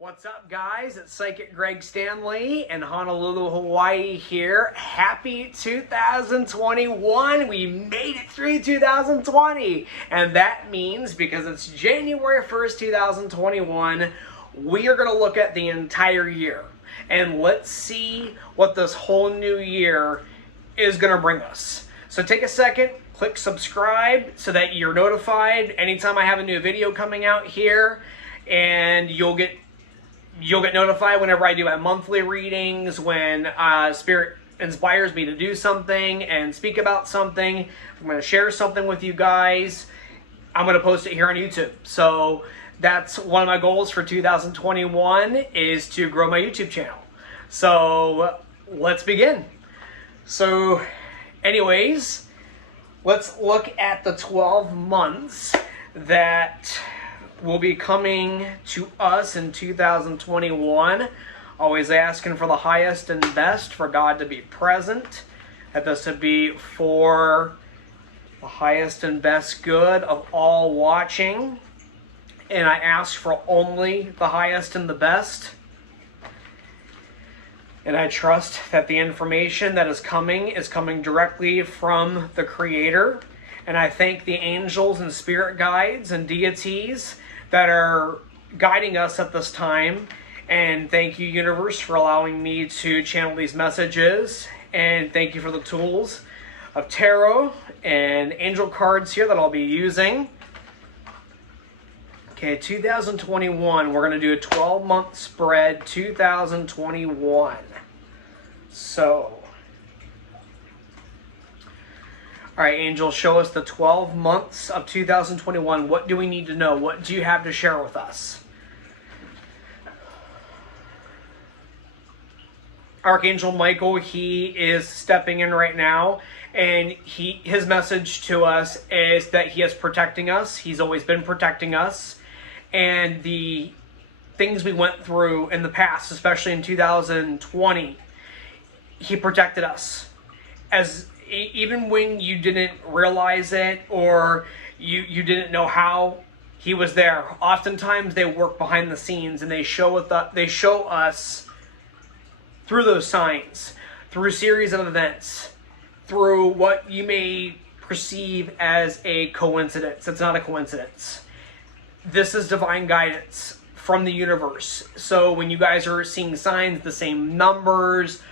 What's up, guys? It's Psychic Greg Stanley in Honolulu, Hawaii here. Happy 2021. We made it through 2020. And that means, because it's January 1st, 2021, we are going to look at the entire year. And let's see what this whole new year is going to bring us. So take a second, click subscribe so that you're notified anytime I have a new video coming out here. And you'll get notified whenever I do my monthly readings, when Spirit inspires me to do something and speak about something. I'm going to share something with you guys. I'm going to post it here on YouTube. So that's one of my goals for 2021, is to grow my YouTube channel. So let's begin. So anyways, let's look at the 12 months that will be coming to us in 2021. Always asking for the highest and best, for God to be present. That this would be for the highest and best good of all watching. And I ask for only the highest and the best. And I trust that the information that is coming directly from the Creator. And I thank the angels and spirit guides and deities that are guiding us at this time. And thank you, universe, for allowing me to channel these messages. And thank you for the tools of tarot and angel cards here that I'll be using. Okay, 2021, we're going to do a 12-month spread, 2021. So, all right, angels, show us the 12 months of 2021. What do we need to know? What do you have to share with us? Archangel Michael, he is stepping in right now, and his message to us is that he is protecting us. He's always been protecting us. And the things we went through in the past, especially in 2020, he protected us. Even when you didn't realize it, or you didn't know how, he was there. Oftentimes they work behind the scenes, and they show us through those signs, through a series of events, through what you may perceive as a coincidence. It's not a coincidence. This is divine guidance from the universe. So when you guys are seeing signs, the same numbers,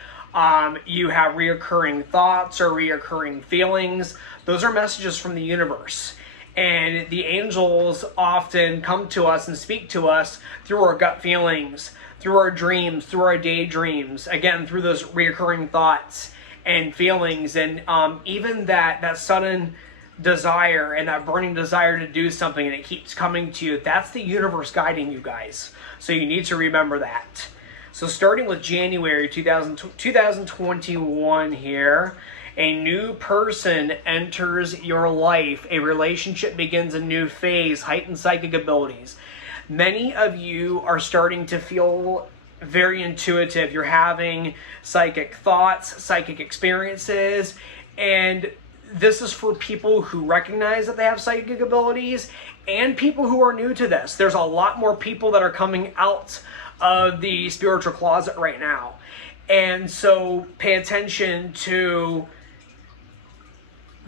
you have reoccurring thoughts or reoccurring feelings, those are messages from the universe. And the angels often come to us and speak to us through our gut feelings, through our dreams, through our daydreams, again, through those reoccurring thoughts and feelings. And even that sudden desire and that burning desire to do something, and it keeps coming to you, that's the universe guiding you guys. So you need to remember that. So starting with January 2021 here, a new person enters your life. A relationship begins a new phase, heightened psychic abilities. Many of you are starting to feel very intuitive. You're having psychic thoughts, psychic experiences, and this is for people who recognize that they have psychic abilities and people who are new to this. There's a lot more people that are coming out of the spiritual closet right now. And so pay attention to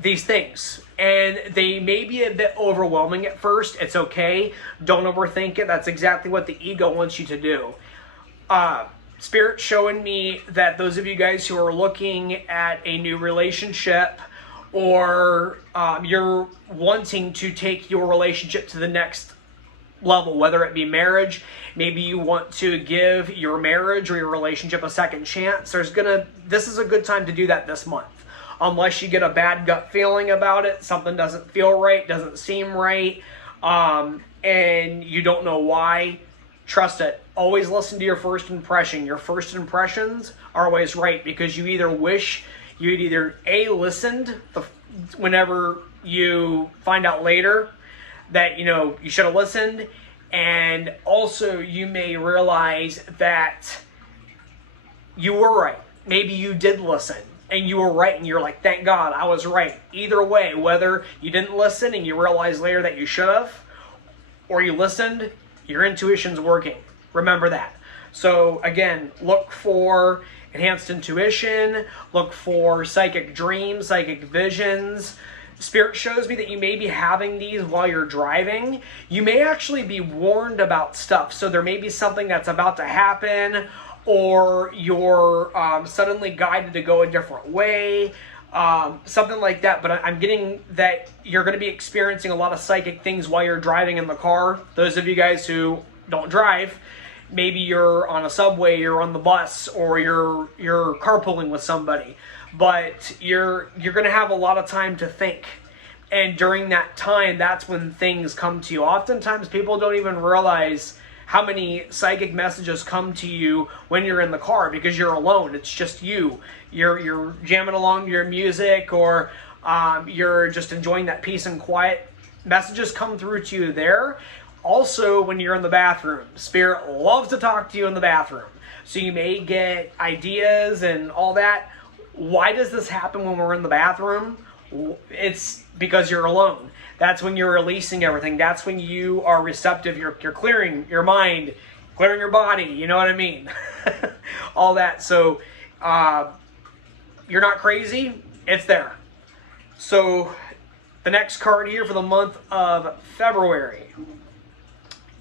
these things. And they may be a bit overwhelming at first. It's okay. Don't overthink it. That's exactly what the ego wants you to do. Spirit showing me that those of you guys who are looking at a new relationship, or you're wanting to take your relationship to the next level, whether it be marriage, maybe you want to give your marriage or your relationship a second chance, this is a good time to do that this month. Unless you get a bad gut feeling about it, something doesn't feel right, doesn't seem right, and you don't know why, trust it. Always listen to your first impression. Your first impressions are always right, because you either wish you'd either A, listened whenever you find out later that, you should have listened, and also you may realize that you were right. Maybe you did listen and you were right, and you're like, thank God I was right. Either way, whether you didn't listen and you realize later that you should have, or you listened, your intuition's working. Remember that. So again, look for enhanced intuition, look for psychic dreams, psychic visions. Spirit shows me that you may be having these while you're driving. You may actually be warned about stuff. So there may be something that's about to happen, or you're suddenly guided to go a different way, something like that. But I'm getting that you're going to be experiencing a lot of psychic things while you're driving in the car. Those of you guys who don't drive, maybe you're on a subway, you're on the bus, or you're carpooling with somebody. But you're going to have a lot of time to think. And during that time, that's when things come to you. Oftentimes, people don't even realize how many psychic messages come to you when you're in the car because you're alone. It's just you. You're jamming along to your music, or you're just enjoying that peace and quiet. Messages come through to you there. Also, when you're in the bathroom, Spirit loves to talk to you in the bathroom. So you may get ideas and all that. Why does this happen when we're in the bathroom? It's because you're alone. That's when you're releasing everything. That's when you are receptive. You're clearing your mind, clearing your body. You know what I mean? All that. So you're not crazy. It's there. So the next card here for the month of February.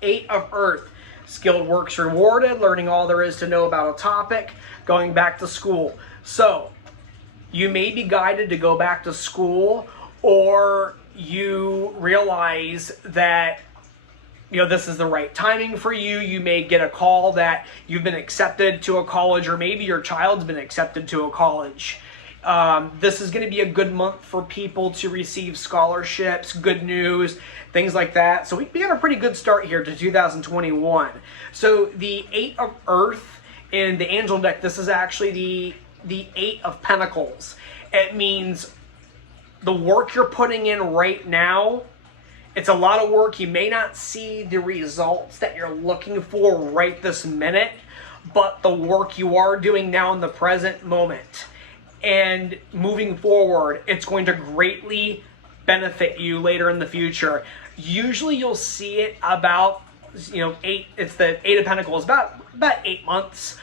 8 of Earth. Skilled works rewarded. Learning all there is to know about a topic. Going back to school. So you may be guided to go back to school, or you realize that this is the right timing for you. You may get a call that you've been accepted to a college, or maybe your child's been accepted to a college. This is going to be a good month for people to receive scholarships, good news, things like that. So we got a pretty good start here to 2021. So the 8 of Earth in the angel deck, this is actually the 8 of Pentacles. It means the work you're putting in right now, it's a lot of work. You may not see the results that you're looking for right this minute, but the work you are doing now in the present moment and moving forward, it's going to greatly benefit you later in the future. Usually you'll see it about, it's the 8 of Pentacles, about 8 months.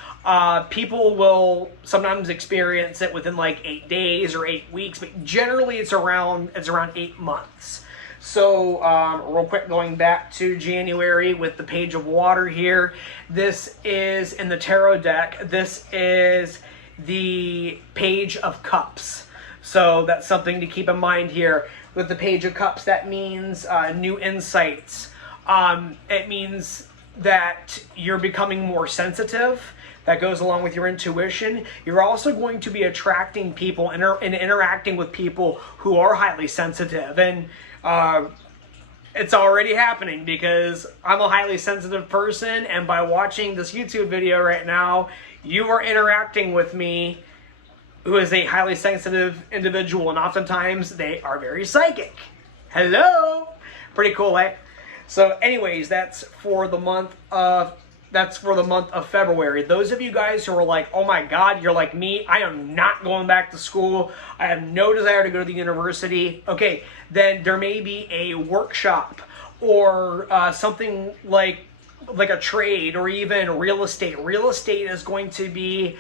People will sometimes experience it within like 8 days or 8 weeks, but generally it's around 8 months. So real quick, going back to January with the Page of Water here. This is in the tarot deck. This is the Page of Cups. So that's something to keep in mind here. With the Page of Cups, that means new insights. It means that you're becoming more sensitive. That goes along with your intuition. You're also going to be attracting people and interacting with people who are highly sensitive. And it's already happening because I'm a highly sensitive person. And by watching this YouTube video right now, you are interacting with me, who is a highly sensitive individual. And oftentimes they are very psychic. Hello. Pretty cool, eh? So anyways, that's for the month of February. Those of you guys who are like, oh my God, you're like me, I am not going back to school, I have no desire to go to the university. Okay, then there may be a workshop or something like a trade, or even real estate. Real estate is going to be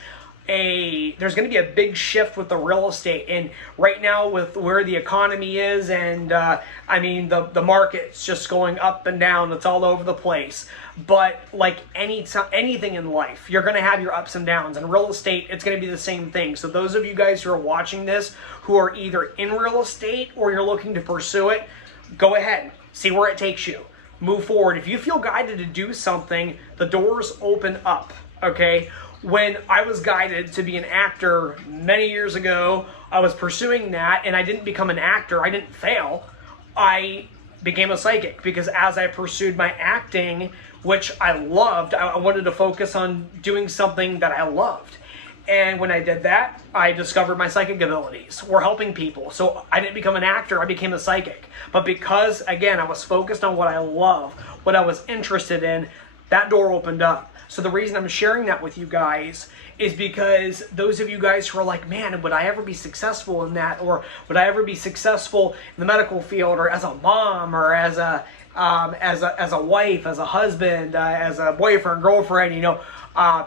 there's going to be a big shift with the real estate. And right now with where the economy is, and the market's just going up and down, it's all over the place. But like anything in life, you're going to have your ups and downs. And real estate, it's going to be the same thing. So those of you guys who are watching this, who are either in real estate or you're looking to pursue it, go ahead, see where it takes you. Move forward. If you feel guided to do something, the doors open up, okay? When I was guided to be an actor many years ago, I was pursuing that, and I didn't become an actor. I didn't fail. I became a psychic because as I pursued my acting, which I loved, I wanted to focus on doing something that I loved. And when I did that, I discovered my psychic abilities. We're helping people. So I didn't become an actor, I became a psychic. But because, again, I was focused on what I love, what I was interested in, that door opened up. So the reason I'm sharing that with you guys is because those of you guys who are like, man, would I ever be successful in that? Or would I ever be successful in the medical field, or as a mom, or as a as a wife, as a husband, as a boyfriend, girlfriend,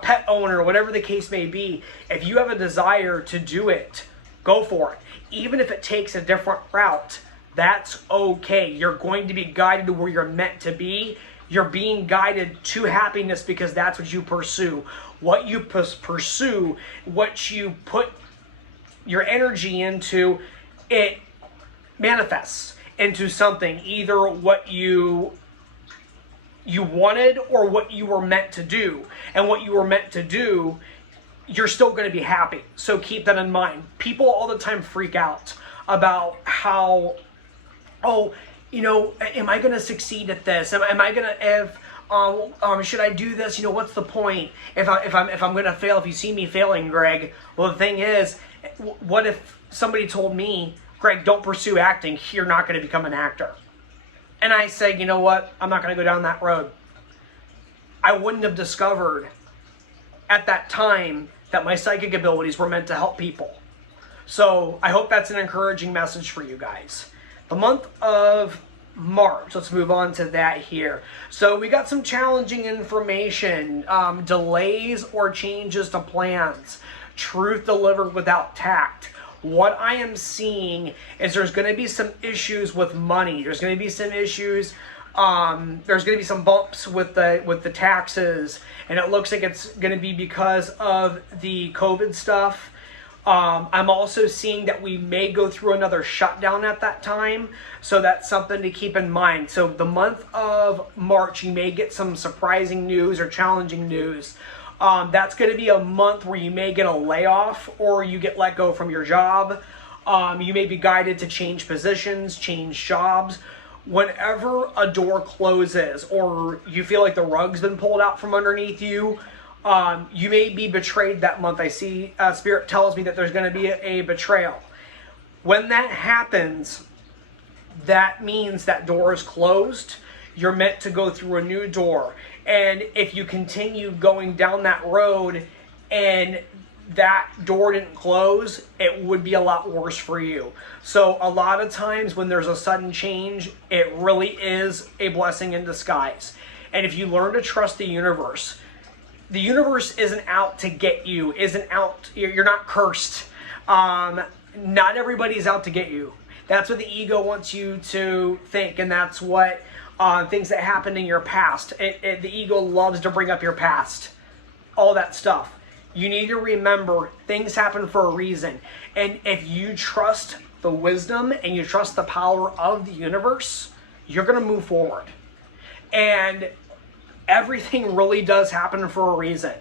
pet owner, whatever the case may be. If you have a desire to do it, go for it. Even if it takes a different route, that's okay. You're going to be guided to where you're meant to be. You're being guided to happiness because that's what you pursue. What you pursue, what you put your energy into, it manifests into something, either what you wanted or what you were meant to do. And what you were meant to do, you're still going to be happy. So keep that in mind. People all the time freak out about how, am I going to succeed at this? Am I going to, should I do this? What's the point if I'm going to fail? If you see me failing, Greg, well, the thing is, what if somebody told me, Greg, don't pursue acting. You're not going to become an actor. And I said, you know what? I'm not going to go down that road. I wouldn't have discovered at that time that my psychic abilities were meant to help people. So I hope that's an encouraging message for you guys. The month of March, let's move on to that here. So we got some challenging information, delays or changes to plans, truth delivered without tact. What I am seeing is there's going to be some issues with money. There's going to be some issues. There's going to be some bumps with the taxes, and it looks like it's going to be because of the COVID stuff. I'm also seeing that we may go through another shutdown at that time, so that's something to keep in mind. So the month of March, you may get some surprising news or challenging news. That's going to be a month where you may get a layoff or you get let go from your job. You may be guided to change positions, change jobs. Whenever a door closes or you feel like the rug's been pulled out from underneath you, you may be betrayed that month. I see Spirit tells me that there's going to be a betrayal. When that happens, that means that door is closed. You're meant to go through a new door. And if you continue going down that road and that door didn't close, it would be a lot worse for you. So a lot of times when there's a sudden change, it really is a blessing in disguise. And if you learn to trust the universe isn't out to get you, you're not cursed. Not everybody's out to get you. That's what the ego wants you to think, and that's what things that happened in your past. The ego loves to bring up your past, all that stuff. You need to remember things happen for a reason. And if you trust the wisdom and you trust the power of the universe, you're going to move forward. And everything really does happen for a reason.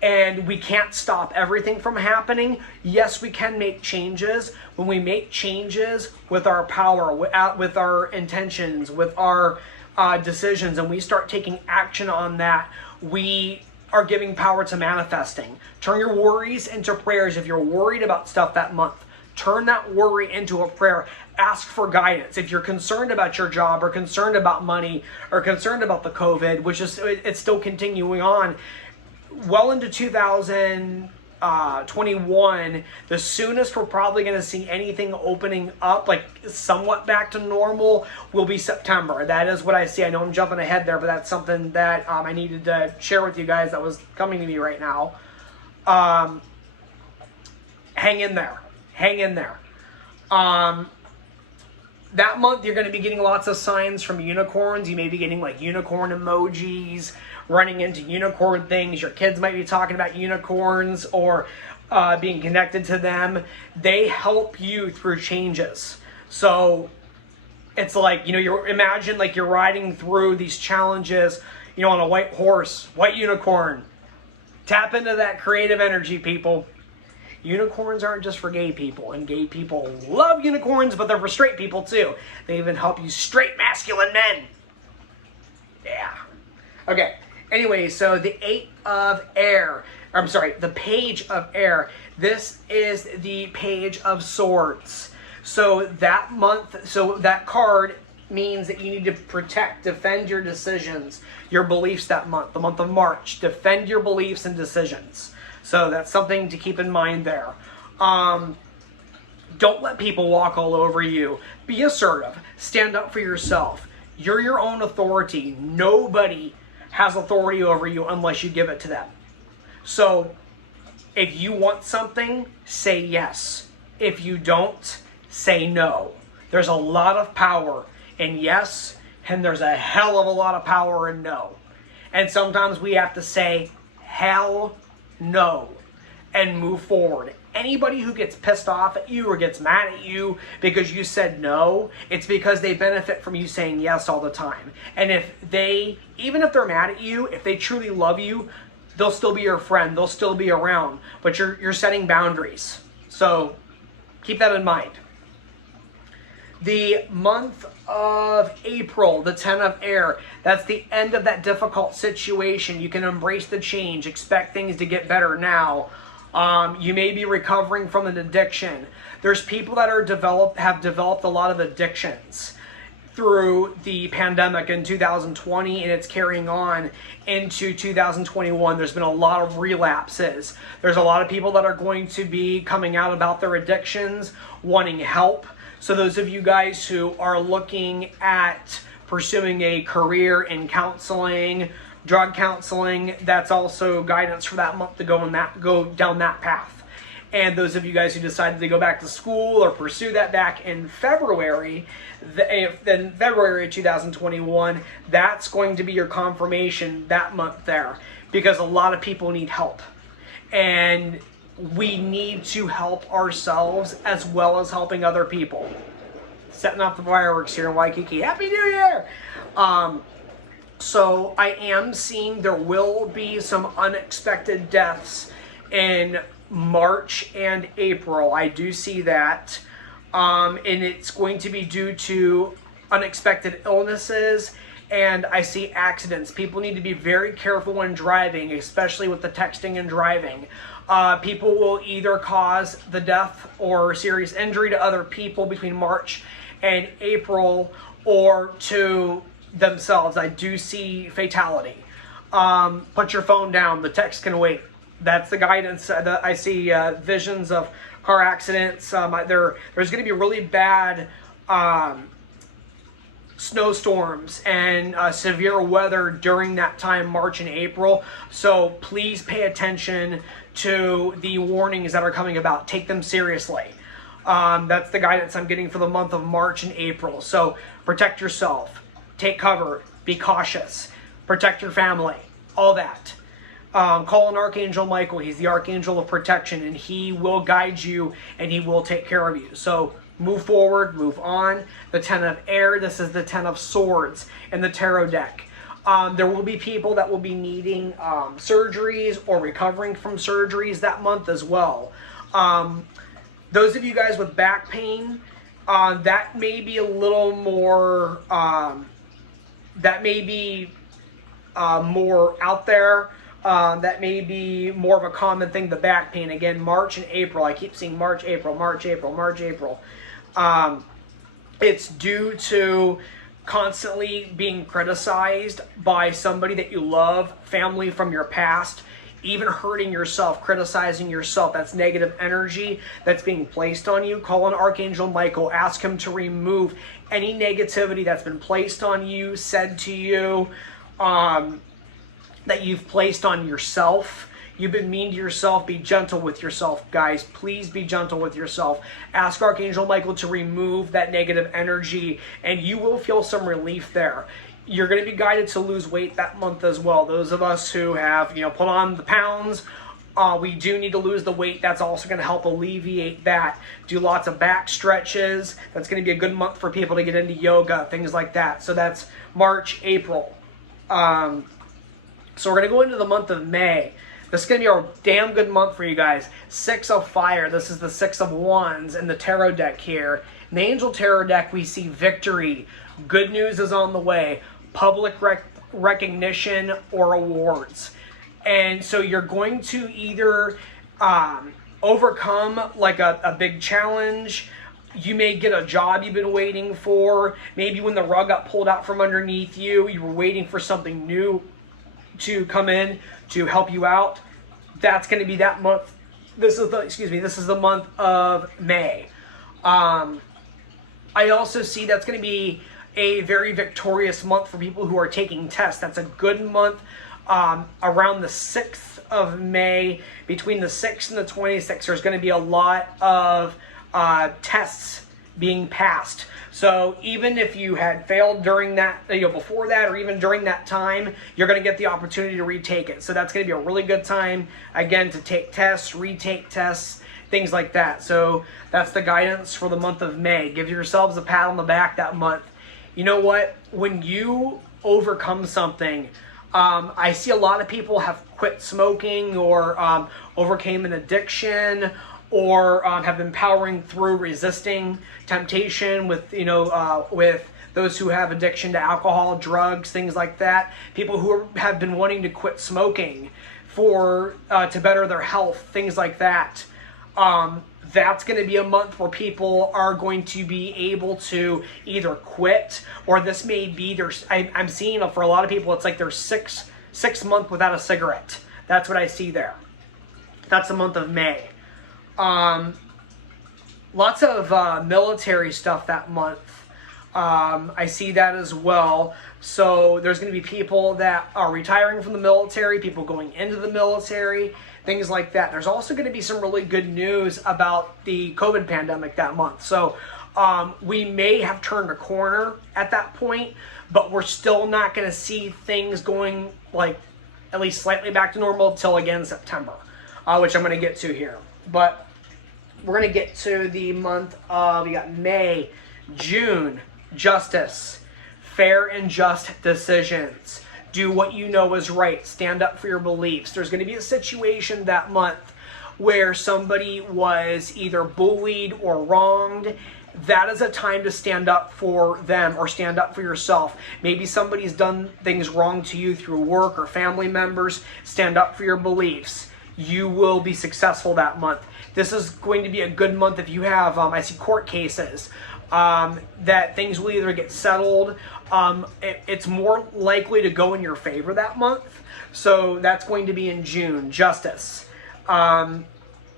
And we can't stop everything from happening. Yes, we can make changes. When we make changes with our power, with our intentions, with our decisions, and we start taking action on that, we are giving power to manifesting. Turn your worries into prayers. If you're worried about stuff that month, turn that worry into a prayer. Ask for guidance. If you're concerned about your job or concerned about money or concerned about the COVID, which is it's still continuing on, well into 2021, the soonest we're probably going to see anything opening up, like somewhat back to normal, will be September. That is what I see. I know I'm jumping ahead there, but that's something that I needed to share with you guys that was coming to me right now. Hang in there. Hang in there. That month, you're going to be getting lots of signs from unicorns. You may be getting like unicorn emojis, running into unicorn things. Your kids might be talking about unicorns or being connected to them. They help you through changes. So it's like, imagine like you're riding through these challenges, on a white horse, white unicorn. Tap into that creative energy, people. Unicorns aren't just for gay people, and gay people love unicorns, but they're for straight people too. They even help you straight masculine men. Yeah. Okay. Anyway, so the Page of Air. This is the Page of Swords. So that month, that card means that you need to defend your decisions, your beliefs that month, the month of March. Defend your beliefs and decisions. So that's something to keep in mind there. Don't let people walk all over you. Be assertive. Stand up for yourself. You're your own authority. Nobody has authority over you unless you give it to them. So if you want something, say yes. If you don't, say no. There's a lot of power in yes, and there's a hell of a lot of power in no. And sometimes we have to say hell no and move forward. Anybody who gets pissed off at you or gets mad at you because you said no, it's because they benefit from you saying yes all the time. And even if they're mad at you, if they truly love you, they'll still be your friend. They'll still be around. But you're setting boundaries. So keep that in mind. The month of April, the 10 of air, that's the end of that difficult situation. You can embrace the change. Expect things to get better now. You may be recovering from an addiction. There's people that have developed a lot of addictions through the pandemic in 2020, and it's carrying on into 2021. There's been a lot of relapses. There's a lot of people that are going to be coming out about their addictions, wanting help. So those of you guys who are looking at pursuing a career in counseling, drug counseling, that's also guidance for that month to go down that path. And those of you guys who decided to go back to school or pursue that back in February, then February 2021, that's going to be your confirmation that month there, because a lot of people need help. And we need to help ourselves as well as helping other people. Setting off the fireworks here in Waikiki. Happy New Year! So I am seeing there will be some unexpected deaths in March and April. I do see that. And it's going to be due to unexpected illnesses, and I see accidents. People need to be very careful when driving, especially with the texting and driving. People will either cause the death or serious injury to other people between March and April, or to themselves. I do see fatality. Put your phone down. The text can wait. That's the guidance. I see visions of car accidents. There's going to be really bad snowstorms and severe weather during that time, March and April. So please pay attention to the warnings that are coming about. Take them seriously. That's the guidance I'm getting for the month of March and April. So protect yourself. Take cover. Be cautious. Protect your family. All that. Call on Archangel Michael. He's the Archangel of Protection, and he will guide you, and he will take care of you. So move forward, move on. The 10 of air, this is the 10 of swords in the tarot deck. There will be people that will be needing surgeries or recovering from surgeries that month as well. Those of you guys with back pain, that may be a little more, more out there. That may be more of a common thing, the back pain. Again, March and April. I keep seeing March, April, March, April, March, April. It's due to constantly being criticized by somebody that you love, family from your past, even hurting yourself, criticizing yourself. That's negative energy that's being placed on you. Call on Archangel Michael. Ask him to remove any negativity that's been placed on you, said to you, that you've placed on yourself. You've been mean to yourself. Be gentle with yourself, guys. Please be gentle with yourself. Ask Archangel Michael to remove that negative energy, and you will feel some relief there. You're going to be guided to lose weight that month as well. Those of us who have, put on the pounds, we do need to lose the weight. That's also going to help alleviate that. Do lots of back stretches. That's going to be a good month for people to get into yoga, things like that. So that's March, April. So we're going to go into the month of May. This is going to be a damn good month for you guys. 6 of fire. This is the 6 of wands in the tarot deck here. In the angel tarot deck, we see victory. Good news is on the way. Public recognition or awards. And so you're going to either overcome like a big challenge. You may get a job you've been waiting for. Maybe when the rug got pulled out from underneath you, you were waiting for something new to come in to help you out. That's going to be that month. This is the month of May. I also see that's going to be a very victorious month for people who are taking tests. That's a good month. Around the 6th of May, between the 6th and the 26th, there's going to be a lot of tests being passed. So even if you had failed during that, before that, or even during that time, you're going to get the opportunity to retake it. So that's going to be a really good time, again, to take tests, retake tests, things like that. So that's the guidance for the month of May. Give yourselves a pat on the back that month. You know what? When you overcome something, I see a lot of people have quit smoking or overcame an addiction, or have been powering through resisting temptation with those who have addiction to alcohol, drugs, things like that. People who have been wanting to quit smoking to better their health, things like that. That's going to be a month where people are going to be able to either quit, or this may be I'm seeing for a lot of people, it's like their six month without a cigarette. That's what I see there. That's the month of May. Lots of military stuff that month. I see that as well. So there's going to be people that are retiring from the military, people going into the military, things like that. There's also going to be some really good news about the COVID pandemic that month. So we may have turned a corner at that point, but we're still not going to see things going like at least slightly back to normal till again September, which I'm going to get to here. But we're going to get to the month of, we got May, June, justice, fair and just decisions. Do what you know is right. Stand up for your beliefs. There's going to be a situation that month where somebody was either bullied or wronged. That is a time to stand up for them or stand up for yourself. Maybe somebody's done things wrong to you through work or family members. Stand up for your beliefs. You will be successful that month. This is going to be a good month if you have, I see court cases, that things will either get settled. It's more likely to go in your favor that month. So that's going to be in June. Justice.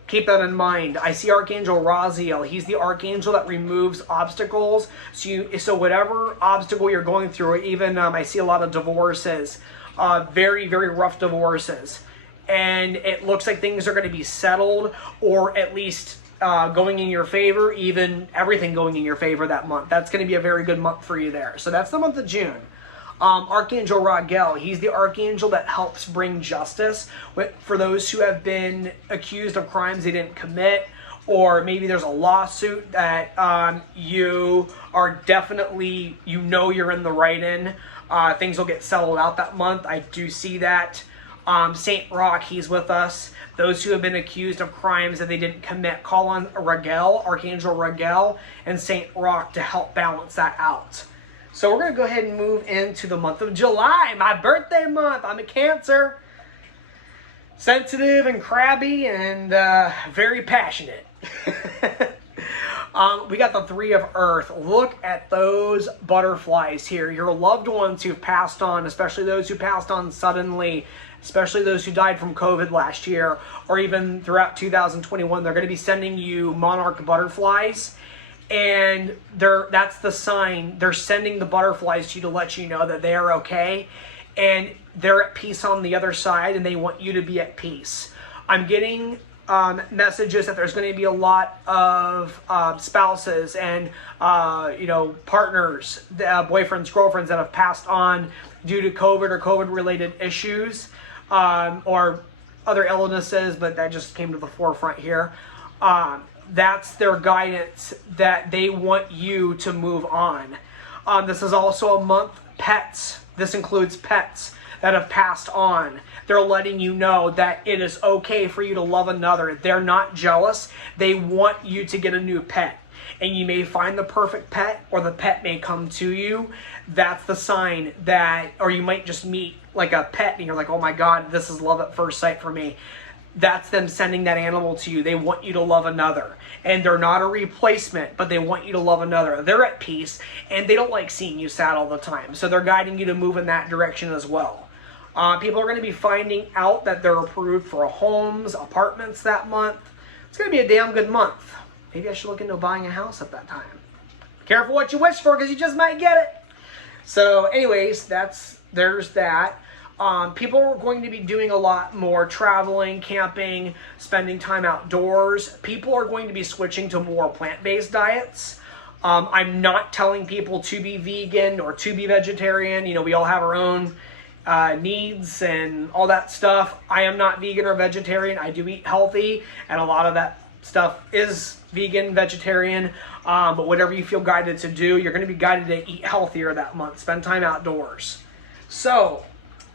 Keep that in mind. I see Archangel Raziel. He's the archangel that removes obstacles. So whatever obstacle you're going through, even I see a lot of divorces, very, very rough divorces. And it looks like things are going to be settled, or at least going in your favor, even everything going in your favor that month. That's going to be a very good month for you there. So that's the month of June. Archangel Raguel, he's the archangel that helps bring justice for those who have been accused of crimes they didn't commit, or maybe there's a lawsuit that you are definitely, you're in the right in. Things will get settled out that month. I do see that. Saint Roch, he's with us. Those who have been accused of crimes that they didn't commit, call on Raguel, Archangel Raguel, and Saint Roch to help balance that out. So we're going to go ahead and move into the month of July, my birthday month. I'm a Cancer. Sensitive and crabby and very passionate. We got the Three of Earth. Look at those butterflies here. Your loved ones who've passed on, especially those who passed on suddenly, especially those who died from COVID last year, or even throughout 2021, they're going to be sending you monarch butterflies. And that's the sign. They're sending the butterflies to you to let you know that they are okay. And they're at peace on the other side, and they want you to be at peace. I'm getting messages that there's going to be a lot of spouses and partners, boyfriends, girlfriends that have passed on due to COVID or COVID-related issues, or other illnesses, but that just came to the forefront here. That's their guidance, that they want you to move on. This is also a month, pets. This includes pets that have passed on. They're letting you know that it is okay for you to love another. They're not jealous. They want you to get a new pet. And you may find the perfect pet, or the pet may come to you. That's the sign that, or you might just meet like a pet and you're like, oh my God, this is love at first sight for me. That's them sending that animal to you. They want you to love another. And they're not a replacement, but they want you to love another. They're at peace, and they don't like seeing you sad all the time. So they're guiding you to move in that direction as well. People are going to be finding out that they're approved for homes, apartments that month. It's going to be a damn good month. Maybe I should look into buying a house at that time. Careful what you wish for, because you just might get it. So anyways, there's that. People are going to be doing a lot more traveling, camping, spending time outdoors. People are going to be switching to more plant-based diets. I'm not telling people to be vegan or to be vegetarian. You know, we all have our own needs and all that stuff. I am not vegan or vegetarian. I do eat healthy, and a lot of that stuff is vegan, vegetarian. But whatever you feel guided to do, you're going to be guided to eat healthier that month. Spend time outdoors. So,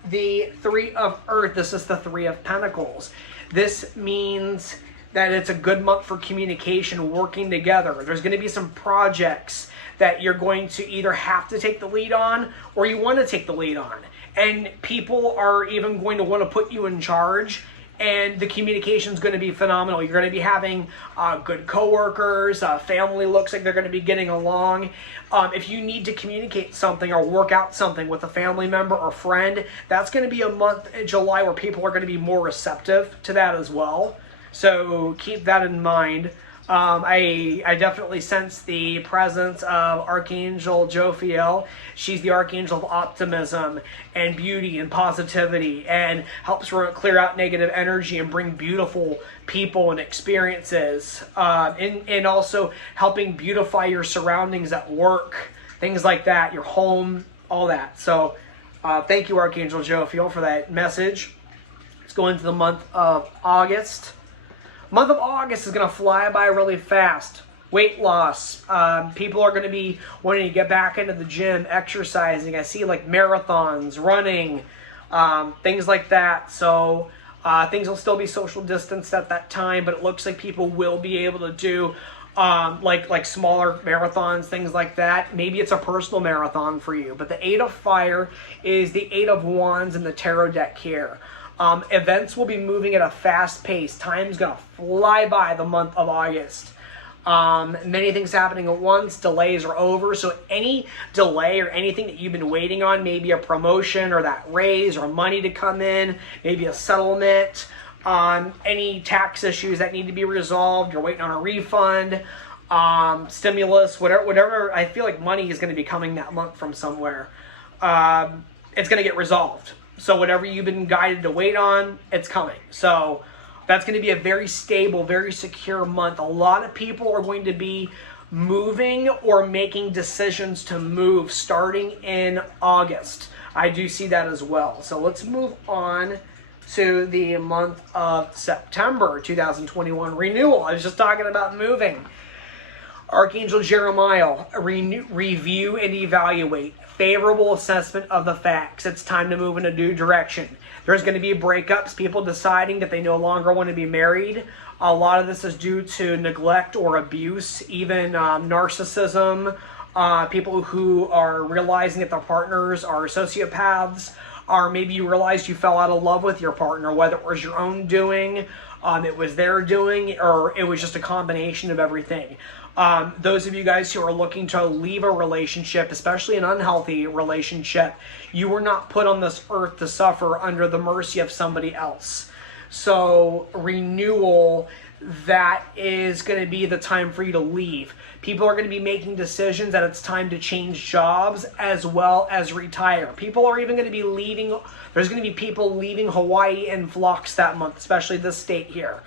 the Three of Earth, this is the Three of Pentacles. This means that it's a good month for communication, working together. There's going to be some projects that you're going to either have to take the lead on or you want to take the lead on. And people are even going to want to put you in charge, and the communication is going to be phenomenal. You're going to be having good coworkers. Family looks like they're going to be getting along. If you need to communicate something or work out something with a family member or friend, that's going to be a month in July where people are going to be more receptive to that as well. So keep that in mind. I definitely sense the presence of Archangel Jophiel. She's the Archangel of optimism and beauty and positivity, and helps clear out negative energy and bring beautiful people and experiences. And also helping beautify your surroundings at work, things like that, your home, all that. So thank you, Archangel Jophiel, for that message. Let's go into the month of August. Month of August is going to fly by really fast. Weight loss. People are going to be wanting to get back into the gym, exercising. I see like marathons, running, things like that. So things will still be social distanced at that time, but it looks like people will be able to do like smaller marathons, things like that. Maybe it's a personal marathon for you. But the Eight of Fire is the Eight of Wands in the tarot deck here. Events will be moving at a fast pace. Time's going to fly by the month of August. Many things happening at once. Delays are over. So any delay or anything that you've been waiting on, maybe a promotion or that raise or money to come in, maybe a settlement, any tax issues that need to be resolved, you're waiting on a refund, stimulus, whatever. I feel like money is going to be coming that month from somewhere. It's going to get resolved. So whatever you've been guided to wait on, it's coming. So that's going to be a very stable, very secure month. A lot of people are going to be moving or making decisions to move starting in August. I do see that as well. So let's move on to the month of September 2021. Renewal. I was just talking about moving. Archangel Jeremiah, review and evaluate. Favorable assessment of the facts. It's time to move in a new direction. There's going to be breakups, people deciding that they no longer want to be married. A lot of this is due to neglect or abuse, even narcissism. People who are realizing that their partners are sociopaths, or maybe you realized you fell out of love with your partner, whether it was your own doing, it was their doing, or it was just a combination of everything. Those of you guys who are looking to leave a relationship, especially an unhealthy relationship, you were not put on this earth to suffer under the mercy of somebody else. So renewal, that is going to be the time for you to leave. People are going to be making decisions that it's time to change jobs as well as retire. People are even going to be leaving. There's going to be people leaving Hawaii in flocks that month, especially this state here.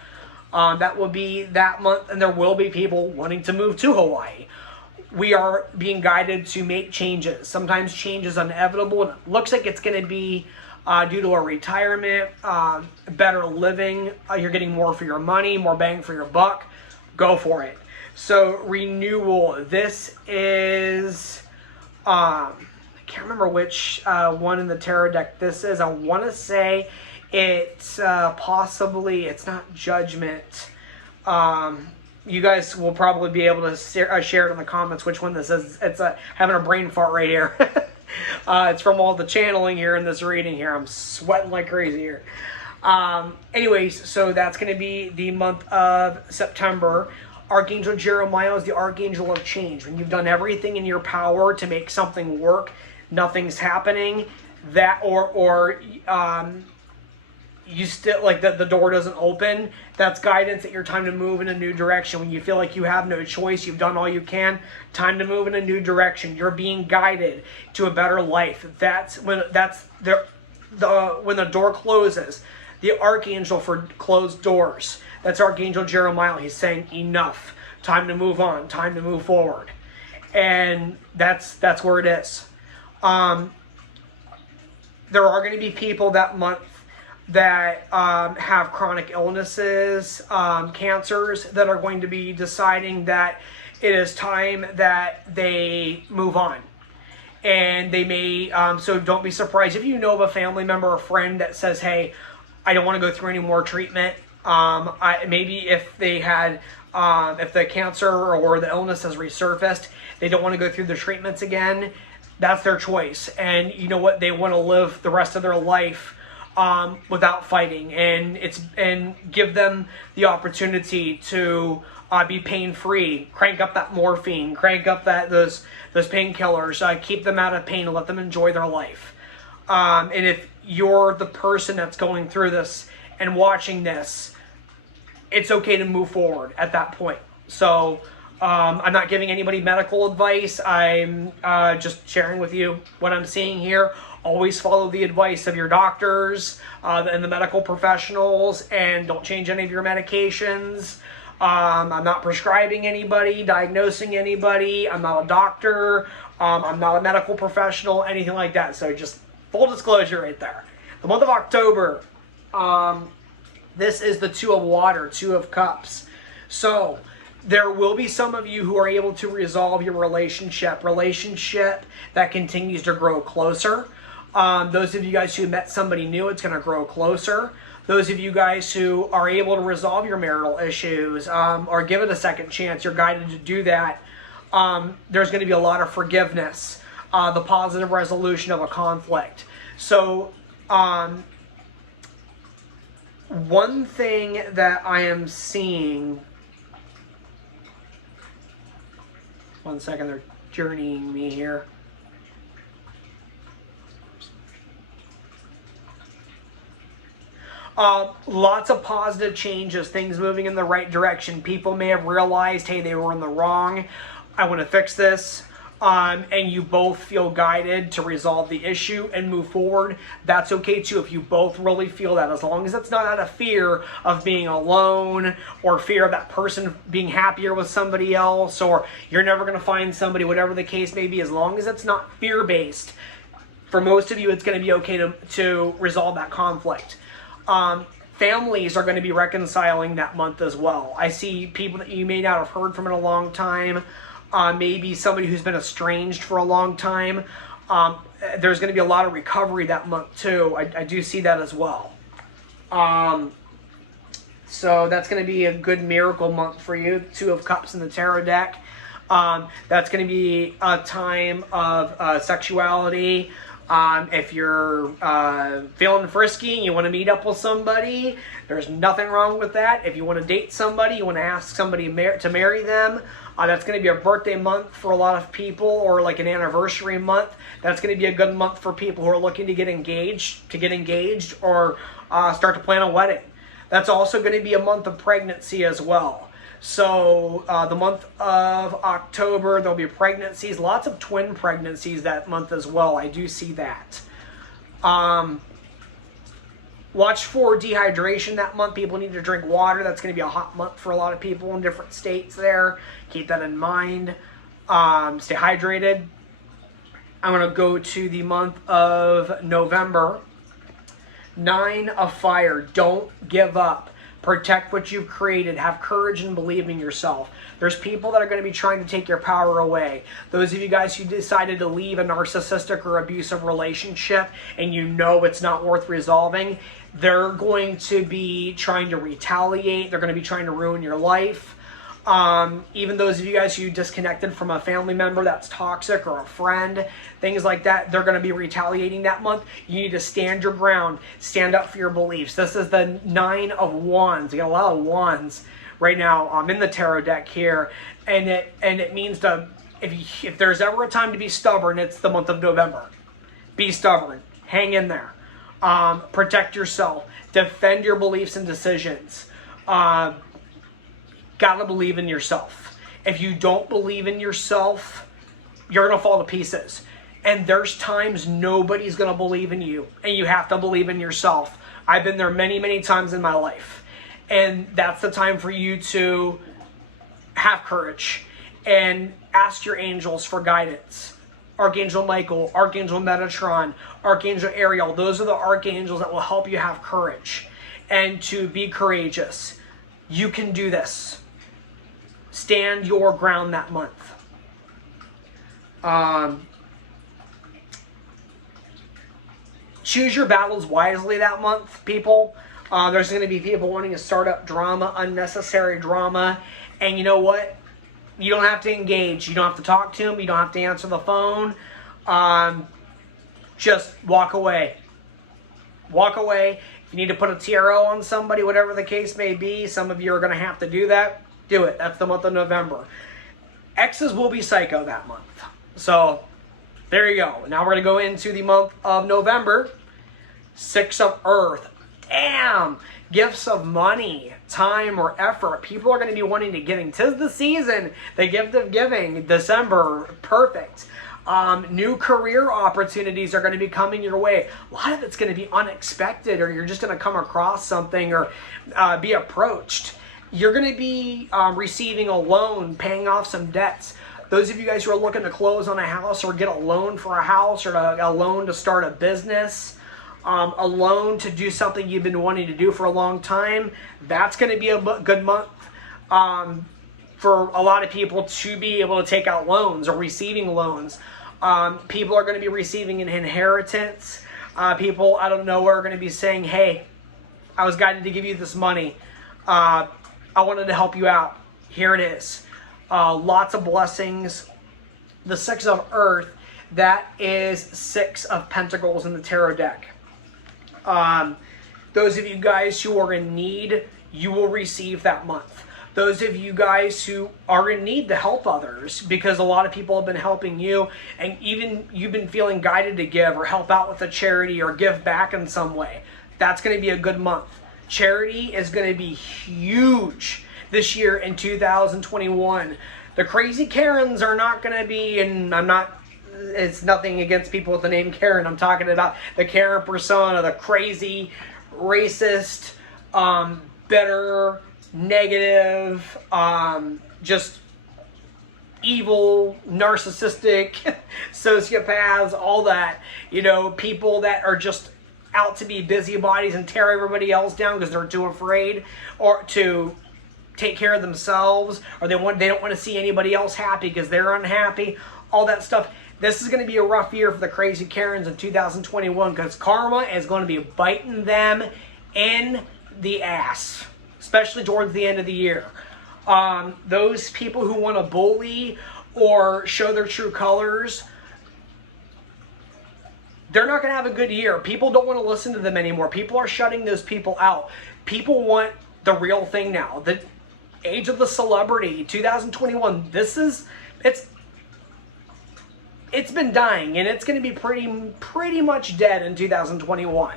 That will be that month, and there will be people wanting to move to Hawaii. We are being guided to make changes. Sometimes change is inevitable, and it looks like it's going to be due to a retirement, better living. You're getting more for your money, more bang for your buck. Go for it. So renewal. This is, I can't remember which one in the tarot deck this is. I want to say it's possibly, it's not judgment. You guys will probably be able to share it in the comments which one this is. It's having a brain fart right here. It's from all the channeling here in this reading here. I'm sweating like crazy here. Anyways, so that's going to be the month of September. Archangel Jeremiah is the Archangel of change. When you've done everything in your power to make something work, nothing's happening. That or you still, like, the door doesn't open, that's guidance that you're time to move in a new direction. When you feel like you have no choice, you've done all you can, time to move in a new direction. You're being guided to a better life. When the door closes, the archangel for closed doors, that's Archangel Jeremiah. He's saying enough, time to move on, time to move forward. And that's where it is. There are going to be people that month that have chronic illnesses, cancers, that are going to be deciding that it is time that they move on. And they may, so don't be surprised if you know of a family member or friend that says, hey, I don't want to go through any more treatment. Maybe if they had, if the cancer or the illness has resurfaced, they don't want to go through the treatments again. That's their choice. And you know what? They want to live the rest of their life without fighting, and give them the opportunity to be pain-free. Crank up that morphine, crank up those painkillers, keep them out of pain, and let them enjoy their life. And if you're the person that's going through this and watching this, it's okay to move forward at that point. So I'm not giving anybody medical advice. I'm just sharing with you what I'm seeing here. Always follow the advice of your doctors and the medical professionals, and don't change any of your medications. I'm not prescribing anybody, diagnosing anybody. I'm not a doctor. I'm not a medical professional, anything like that. So just full disclosure right there. The month of October, this is the Two of Water, Two of Cups. So there will be some of you who are able to resolve your relationship that continues to grow closer. Those of you guys who met somebody new, it's going to grow closer. Those of you guys who are able to resolve your marital issues or give it a second chance, you're guided to do that. There's going to be a lot of forgiveness, the positive resolution of a conflict. So one thing that I am seeing, one second, they're journeying me here. Lots of positive changes, things moving in the right direction. People may have realized, hey, they were in the wrong. I want to fix this. And you both feel guided to resolve the issue and move forward. That's okay too if you both really feel that, as long as it's not out of fear of being alone or fear of that person being happier with somebody else, or you're never going to find somebody, whatever the case may be. As long as it's not fear-based, for most of you, it's going to be okay to resolve that conflict. Families are going to be reconciling that month as well. I see people that you may not have heard from in a long time, maybe somebody who's been estranged for a long time. There's going to be a lot of recovery that month too. I do see that as well. So that's going to be a good miracle month for you. Two of Cups in the tarot deck. That's going to be a time of sexuality. If you're feeling frisky and you want to meet up with somebody, there's nothing wrong with that. If you want to date somebody, you want to ask somebody to marry them, that's going to be a birthday month for a lot of people, or like an anniversary month. That's going to be a good month for people who are looking to get engaged, or start to plan a wedding. That's also going to be a month of pregnancy as well. So the month of October, there'll be pregnancies, lots of twin pregnancies that month as well. I do see that. Watch for dehydration that month. People need to drink water. That's going to be a hot month for a lot of people in different states there. Keep that in mind. Stay hydrated. I'm going to go to the month of November. 9 of Fire. Don't give up. Protect what you've created. Have courage and believe in yourself. There's people that are going to be trying to take your power away. Those of you guys who decided to leave a narcissistic or abusive relationship and you know it's not worth resolving, they're going to be trying to retaliate. They're going to be trying to ruin your life. Even those of you guys who disconnected from a family member that's toxic, or a friend, things like that, they're going to be retaliating that month. You need to stand your ground, stand up for your beliefs. This is the 9 of Wands. You got a lot of wands right now. I'm in the tarot deck here, and it means to, if there's ever a time to be stubborn, it's the month of November. Be stubborn. Hang in there. Protect yourself. Defend your beliefs and decisions. Gotta believe in yourself. If you don't believe in yourself, you're gonna fall to pieces. And there's times nobody's gonna believe in you, and you have to believe in yourself. I've been there many, many times in my life. And that's the time for you to have courage and ask your angels for guidance. Archangel Michael, Archangel Metatron, Archangel Ariel, those are the archangels that will help you have courage and to be courageous. You can do this. Stand your ground that month. Choose your battles wisely that month, people. There's going to be people wanting to start up drama, unnecessary drama. And you know what? You don't have to engage. You don't have to talk to them. You don't have to answer the phone. Just walk away. Walk away. If you need to put a TRO on somebody, whatever the case may be, some of you are going to have to do that. Do it. That's the month of November. Exes will be psycho that month. So, there you go. Now we're going to go into the month of November. Six of Earth. Damn! Gifts of money, time, or effort. People are going to be wanting to giving. 'Tis the season. The gift of giving. December. Perfect. New career opportunities are going to be coming your way. A lot of it's going to be unexpected, or you're just going to come across something or be approached. You're going to be receiving a loan, paying off some debts. Those of you guys who are looking to close on a house or get a loan for a house or a loan to start a business, a loan to do something you've been wanting to do for a long time, that's going to be a good month for a lot of people to be able to take out loans or receiving loans. People are going to be receiving an inheritance. People out of nowhere are going to be saying, hey, I was guided to give you this money. I wanted to help you out. Here it is. Lots of blessings. The Six of Earth, that is Six of Pentacles in the tarot deck. Those of you guys who are in need, you will receive that month. Those of you guys who are in need to help others, because a lot of people have been helping you, and even you've been feeling guided to give or help out with a charity or give back in some way, that's going to be a good month. Charity is going to be huge this year in 2021. The crazy Karens are not going to be, and it's nothing against people with the name Karen. I'm talking about the Karen persona, the crazy, racist, bitter, negative, just evil, narcissistic, sociopaths, all that. You know, people that are just out to be busybodies and tear everybody else down because they're too afraid or to take care of themselves, or they don't want to see anybody else happy because they're unhappy, all that stuff. This is going to be a rough year for the crazy Karens in 2021 because karma is going to be biting them in the ass, especially towards the end of the year. Those people who want to bully or show their true colors, they're not going to have a good year. People don't want to listen to them anymore. People are shutting those people out. People want the real thing now. The age of the celebrity, 2021, it's been dying, and it's going to be pretty much dead in 2021.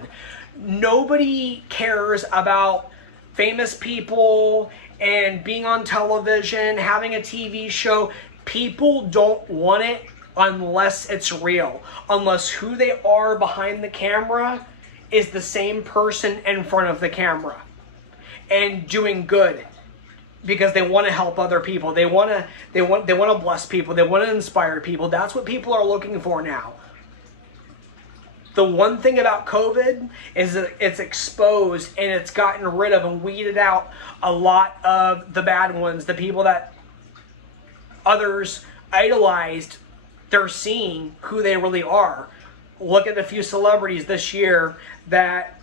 Nobody cares about famous people and being on television, having a TV show. People don't want it unless it's real. Unless who they are behind the camera is the same person in front of the camera and doing good. Because they want to help other people. They want to bless people. They want to inspire people. That's what people are looking for now. The one thing about COVID is that it's exposed and it's gotten rid of and weeded out a lot of the bad ones. The people that others idolized, they're seeing who they really are. Look at the few celebrities this year that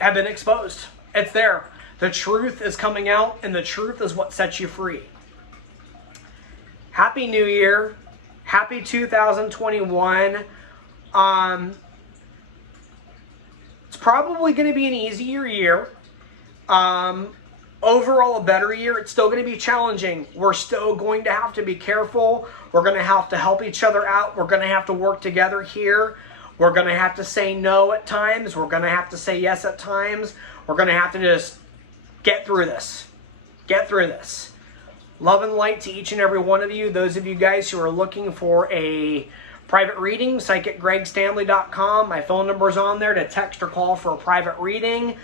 have been exposed. It's there. The truth is coming out, and the truth is what sets you free. Happy New Year. Happy 2021. It's probably going to be an easier year. Overall, a better year. It's still going to be challenging. We're still going to have to be careful. We're going to have to help each other out. We're going to have to work together here. We're going to have to say no at times. We're going to have to say yes at times. We're going to have to just get through this. Get through this. Love and light to each and every one of you. Those of you guys who are looking for a private reading, psychicgregstanley.com. My phone number is on there to text or call for a private reading.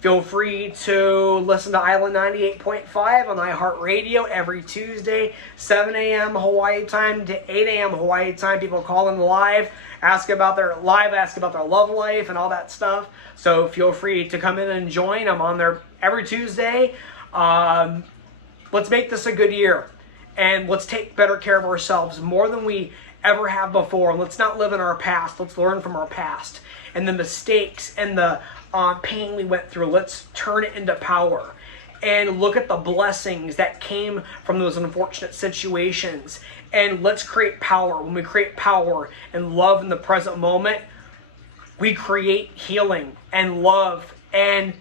Feel free to listen to Island 98.5 on iHeartRadio every Tuesday, 7 a.m. Hawaii time to 8 a.m. Hawaii time. People call in live, ask about their love life and all that stuff. So feel free to come in and join. I'm on there every Tuesday. Let's make this a good year, and let's take better care of ourselves more than we ever have before. Let's not live in our past. Let's learn from our past and the mistakes and the pain we went through. Let's turn it into power and look at the blessings that came from those unfortunate situations, and let's create power. When we create power and love in the present moment, we create healing and love, and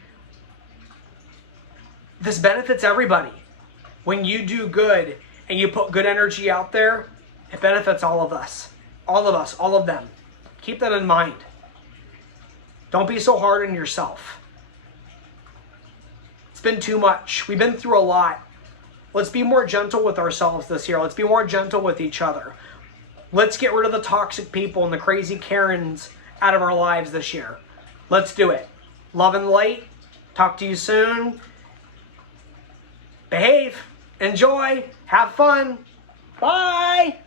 this benefits everybody. When you do good and you put good energy out there, it benefits all of us. All of us, all of them. Keep that in mind. Don't be so hard on yourself. It's been too much. We've been through a lot. Let's be more gentle with ourselves this year. Let's be more gentle with each other. Let's get rid of the toxic people and the crazy Karens out of our lives this year. Let's do it. Love and light. Talk to you soon. Behave. Enjoy. Have fun. Bye.